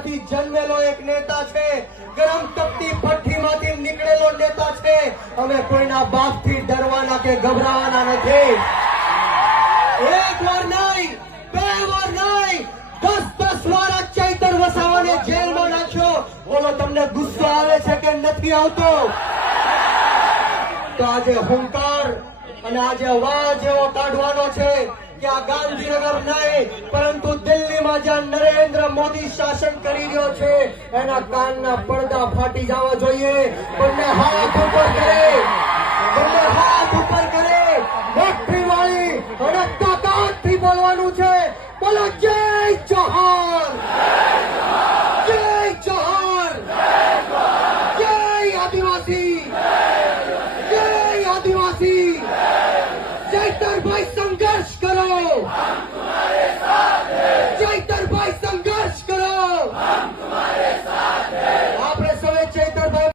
કુટુંબમાંથી જન્મેલો એક નેતા છે, ગરમ તપતી ભઠ્ઠીમાંથી નીકળેલો નેતા છે. અમે કોઈના બાપથી ડરવાના કે ગભરાવાના નથી. એક વાર નહીં, બે વાર નહીં, 10 વાર આ ચૈતર વસાવાને જેલમાં નાખ્યો. બોલો તમને ગુસ્સો આવે છે કે નથી આવતો? તો આજે હુંકાર અને આજે અવાજ એવો કાઢવાનો છે કે આ ગાંધીનગર નહીં પરંતુ દિલ્હીમાં જ્યાં નરેન્દ્ર મોદી શાસન કરી રહ્યો છે એના કાનના પડદા ફાટી જવા જોઈએ. બંને હાથ ઉપર કરે, બંને હાથ ઉપર કરે, મુઠ્ઠી વાળી અને તાકાતથી બોલવાનું છે. બોલો જય જોહર, જય જોહર, જય આદિવાસી, જય આદિવાસી. ચૈતરભાઈ સંઘર્ષ કરો.